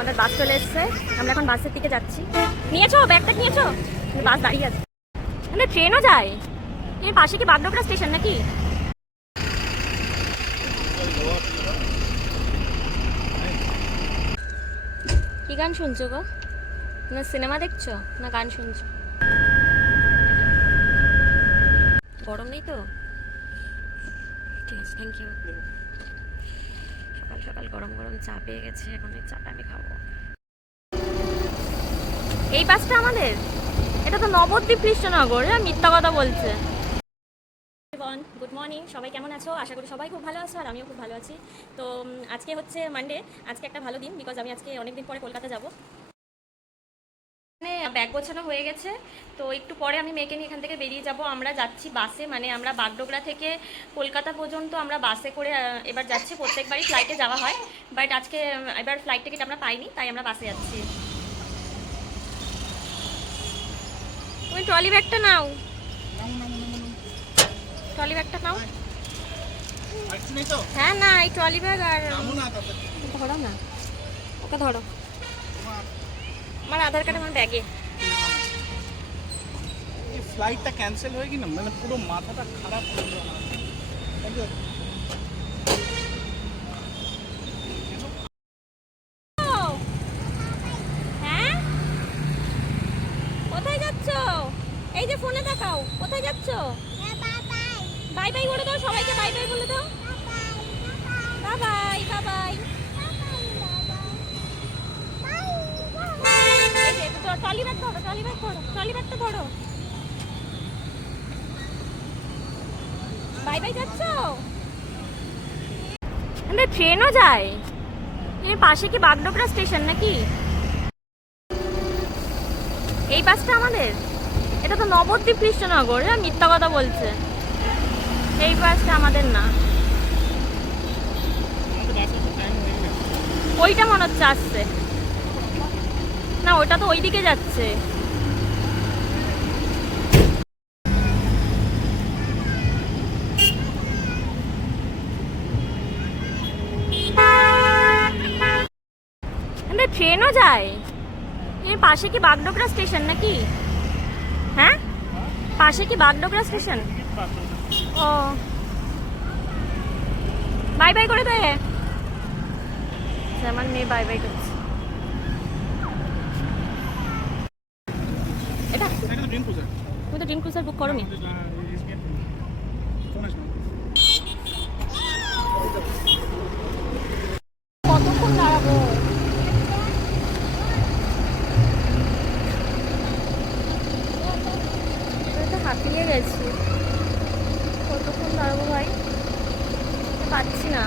আমাদের বাস চলে এসেছে, আমরা এখন বাসের দিকে যাচ্ছি। নিয়েছো ব্যাগটা, নিয়েছো? বাস দাঁড়িয়ে আছে, মানে ট্রেনও যায়। এর পাশে কি বাগডোগরা স্টেশন নাকি? কি গান শুনছো গো? না সিনেমা দেখছো না গান শুনছো? গরম নেই তো? ঠিক আছে, থ্যাংক ইউ। সকাল সকাল গরম গরম চা পেয়ে গেছে, এখন এই চাটা আমি খাবো। এই বাসটা আমাদের? এটা তো নবদ্বীপ কৃষ্ণনগর। মিথ্যা কথা বলছে। গুড মর্নিং, সবাই কেমন আছো? আশা করি সবাই খুব ভালো আছো, আর আমিও খুব ভালো আছি। তো আজকে হচ্ছে মানডে, আজকে একটা ভালো দিন, বিকজ আমি আজকে অনেকদিন পরে কলকাতা যাব। মানে ব্যাগ গোছানো হয়ে গেছে, তো একটু পরে আমি মেয়েকে নিয়ে এখান থেকে বেরিয়ে যাব। আমরা যাচ্ছি বাসে, মানে আমরা বাগডোগরা থেকে কলকাতা পর্যন্ত আমরা বাসে করে এবার যাচ্ছি। প্রত্যেকবারই ফ্লাইটে যাওয়া হয়, বাট আজকে এবার ফ্লাইট টিকিট আমরা পাইনি, তাই আমরা বাসে যাচ্ছি। তুমি ট্রলি ব্যাগটা নাও, ট্রলি ব্যাগটা নাও। হ্যাঁ না, এই ট্রলি ব্যাগ আর ধরো না, ওকে ধরো। আমার আধার কার্ড আমার ব্যাগে। এই ফ্লাইটটা ক্যান্সেল হয়ে গেল, মানে পুরো মাথাটা খারাপ হয়ে গেল। হ্যাঁ, কোথায় যাচ্ছো? এই যে ফোনে দেখাও, কোথায় যাচ্ছো? বাই বাই বলে দাও সবাইকে, বাই বাই বলে দাও। Bye bye, bye bye. এই যে ট্রলি ব্যাগ ধরো, ট্রলি ব্যাগ ধরো, ট্রলি ব্যাগটা ধরো। বাই বাই যাচ্ছো? মানে ট্রেনও যায়। এর পাশে কি বাগডোগরা স্টেশন নাকি? এই বাসটা আমাদের? এটা তো নবদ্বীপ কৃষ্ণনগর। মিথ্যা কথা বলছে। এই বাসটা আমাদের না, ওইটা মনে হচ্ছে আসছে না, ওইটা তো ওইদিকে যাচ্ছে। ট্রেনও যায়। এর পাশে কি বাগডোগরা স্টেশন নাকি? হ্যাঁ, পাশে কি বাগডোগরা স্টেশন? ও, বাই বাই করে দে। আমার মেয়ে বাই বাই করছে। এটা তুমি তো ড্রিম ক্রুজার বুক করো নি? কতক্ষণ দাঁড়াবো? তো হাঁপিয়ে গেছি। কতক্ষণ দাঁড়াবো ভাই, পাচ্ছি না।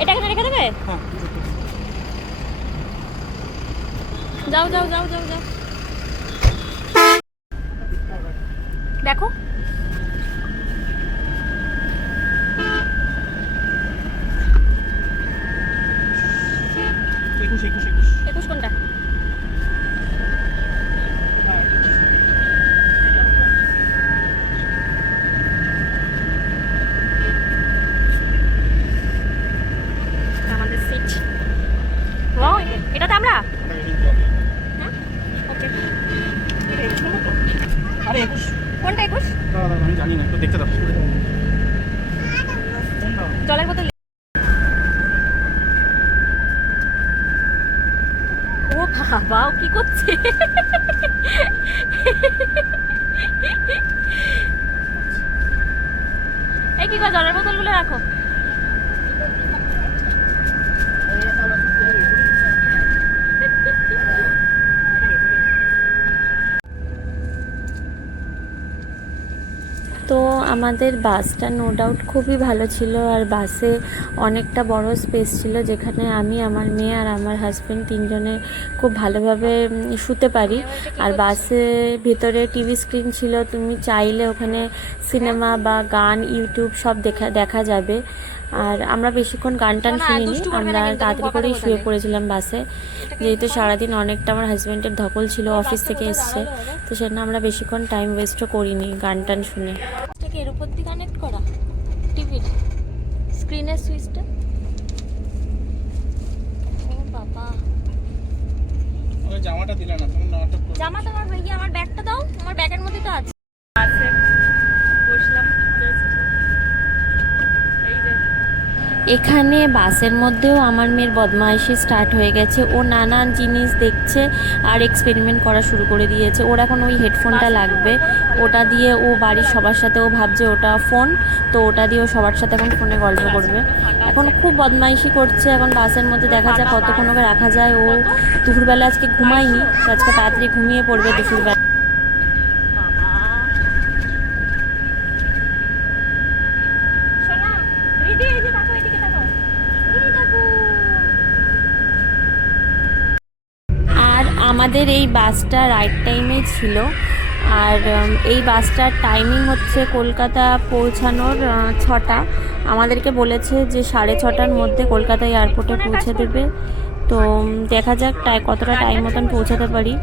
এটা এখানে রেখে দেবে? যাও যাও যাও যাও যাও, দেখো। একুশ কোনটা? আমাদের সিট। ওয়াও, এটাতে আমরা? হ্যাঁ, ওকে। আরে 21 কোনটা 21? দাদা আমি জানি না, একটু দেখতে দাও। জলের বোতল। ও বাবা, ও কি করছে? এই কি কর, জলের বোতলগুলো রাখো। তো আমাদের বাসটা নো ডাউট খুবই ভালো ছিল, আর বাসে অনেকটা বড় স্পেস ছিল, যেখানে আমি, আমার মেয়ে আর আমার হাজব্যান্ড তিনজনে খুব ভালোভাবে শুতে পারি। আর বাসে ভেতরে টিভি স্ক্রিন ছিল, তুমি চাইলে ওখানে সিনেমা বা গান, ইউটিউব সব দেখা যাবে। আর আমরা বেশিক্ষণ গান টান শুনিনি, আমরা তাড়াতাড়ি করেই শুয়ে পড়েছিলাম বাসে, যেহেতু সারাদিন অনেকটা আমার হাজব্যান্ডের ধকল ছিল, অফিস থেকে এসছে, তো সেজন্য আমরা বেশিক্ষণ টাইম ওয়েস্টও করিনি গান টান শুনে। এর উপর দিয়ে কানেক্ট করা ফ্যানের সুইচটা। ও বাবা, ওই জামাটা দিলে না তুমি, নাটক করো। জামা তোমার ভাই, আমার ব্যাগটা দাও, আমার ব্যাগের মধ্যে তো আছে। আছে, বসলাম। এই যে এখানে বাসের মধ্যেও আমার মেয়ের বদমাইশি স্টার্ট হয়ে গেছে। ও নানান জিনিস দেখছে আর এক্সপেরিমেন্ট করা শুরু করে দিয়েছে। ওর এখন ওই হেডফোনটা লাগবে, ওটা দিয়ে ও বাড়ির সবার সাথে, ও ভাবছে ওটা ফোন, তো ওটা দিয়ে ও সবার সাথে এখন ফোনে গল্প করবে। এখন খুব বদমাইশি করছে। এখন বাসের মধ্যে দেখা যাক কতক্ষণ ওকে রাখা যায়। ও দুপুরবেলা আজকে ঘুমায়নি, তো আজকে তাড়াতাড়ি ঘুমিয়ে পড়বে দুপুরবেলা। আর আমাদের এই বাসটা রাইট টাইমে ছিল। আর এই বাসটার টাইমিং হচ্ছে কলকাতা পৌঁছানোর 6টা। আমাদেরকে বলেছে যে 6:30টার মধ্যে কলকাতা এয়ারপোর্টে পৌঁছে দেবে। তো দেখা যাক কতটা টাইম মতন পৌঁছাতে পারি।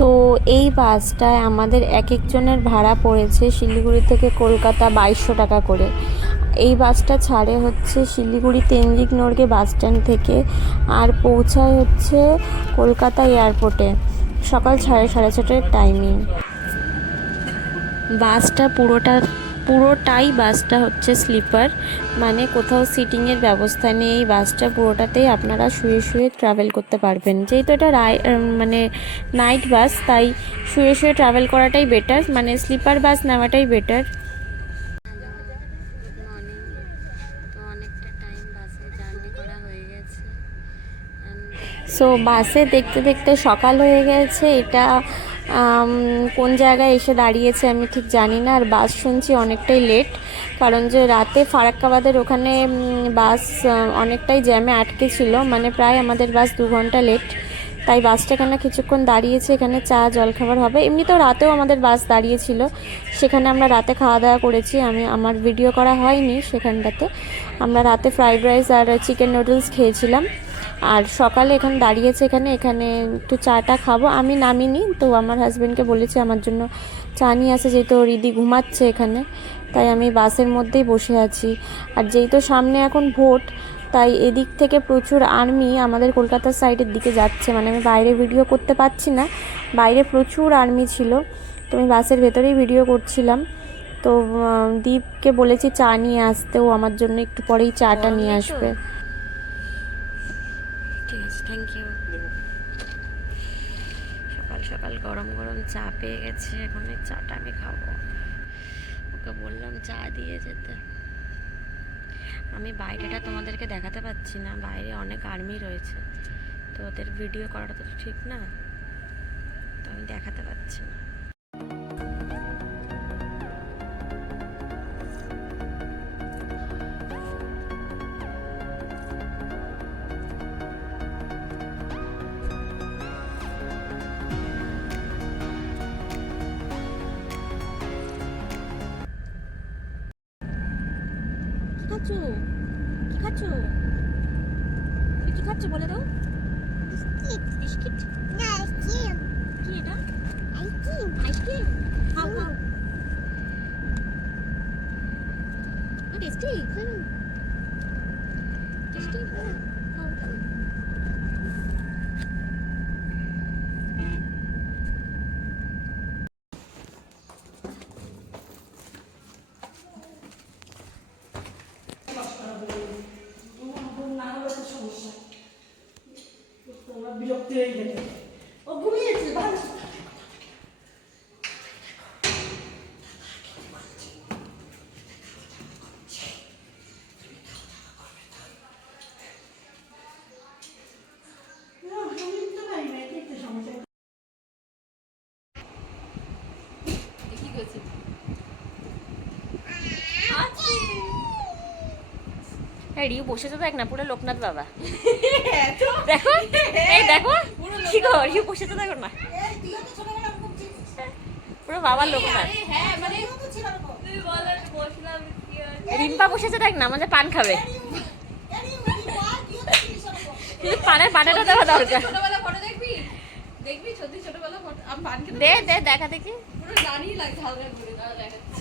তো এই বাসটায় আমাদের এক একজনের ভাড়া পড়েছে শিলিগুড়ি থেকে কলকাতা 2200 টাকা করে। এই বাসটা ছাড়ে হচ্ছে শিলিগুড়ি তেনজিং নর্গে বাস স্ট্যান্ড থেকে, আর পৌঁছায় হচ্ছে কলকাতা এয়ারপোর্টে সকাল 6:30টার টাইমিং। বাসটা পুরোটাই বাসটা হচ্ছে স্লিপার, মানে কোথাও সিটিংয়ের ব্যবস্থা নেই। এই বাসটা পুরোটাতেই আপনারা শুয়ে শুয়ে ট্রাভেল করতে পারবেন। যেহেতু এটা মানে নাইট বাস, তাই শুয়ে শুয়ে ট্রাভেল করাটাই বেটার, মানে স্লিপার বাস নেওয়াটাই বেটার। সো বাসে দেখতে দেখতে সকাল হয়ে গেছে। এটা কোন জায়গায় এসে দাঁড়িয়েছে আমি ঠিক জানি না। আর বাস শুনছি অনেকটাই লেট, কারণ যে রাতে ফারাক্কাবাদের ওখানে বাস অনেকটাই জ্যামে আটকে ছিল, মানে প্রায় আমাদের বাস 2 ঘন্টা লেট। তাই বাসটা এখানে কিছুক্ষণ দাঁড়িয়েছে, এখানে চা জলখাবার হবে। এমনিতেও রাতেও আমাদের বাস দাঁড়িয়েছিল, সেখানে আমরা রাতে খাওয়া দাওয়া করেছি। আমার ভিডিও করা হয়নি সেখানটাতে। আমরা রাতে ফ্রাইড রাইস আর চিকেন নুডলস খেয়েছিলাম। আর সকালে এখানে দাঁড়িয়েছে, এখানে একটু চাটা খাবো। আমি নামিনি, তো আমার হাজব্যান্ডকে বলেছি আমার জন্য চা নিয়ে আসে, যেহেতু রিদি ঘুমাচ্ছে এখানে, তাই আমি বাসের মধ্যেই বসে আছি। আর যেহেতু সামনে এখন ভোট, তাই এদিক থেকে প্রচুর আর্মি আমাদের কলকাতার সাইডের দিকে যাচ্ছে। মানে আমি বাইরে ভিডিও করতে পারছি না, বাইরে প্রচুর আর্মি ছিল, তো আমি বাসের ভেতরেই ভিডিও করছিলাম। তো দীপকে বলেছি চা নিয়ে আসতে, ও আমার জন্য একটু পরেই চাটা নিয়ে আসবে। ঠিক আছে, থ্যাংক ইউ। সকাল সকাল গরম গরম চা পেয়ে গেছে, এখন এই চাটা আমি খাবো। ওকে বললাম চা দিয়ে যেতে। আমি বাইরেটা তোমাদেরকে দেখাতে পাচ্ছি না, বাইরে অনেক আর্মি রয়েছে, তো ওদের ভিডিও করাটা তো ঠিক না, তো আমি দেখাতে পাচ্ছি না। কি খাচ্ছো? তুমি কি খাচ্ছো বলে দাও। বিস্কিট? না, আইসক্রিম। কি এটা? আইসক্রিম। আইসক্রিম খাও খাও। টেস্টি? টেস্টি? খাও। বিরক্তি হয়ে গেছে, ও ঘুমিয়েছে ভালো। রিউ বসেছে, দেখ না পুরো লোকনাথ বাবা। দেখো, এই দেখো কি গো, রিউ বসেছে দেখো না, পুরো বাবা লোকনাথ। রিম্পা বসেছে দেখ না, আমাদের পান খাবে। পানের বাটাটা দেওয়া দরকার। ছোটবেলা ফটো দেখবি দেখবি সত্যি ছোটবেলা ফটো আমি পান খেতে দে দে দেখা দেখি। পুরো রানী লাগছে হালকা করে দাঁড়া দেখাচ্ছি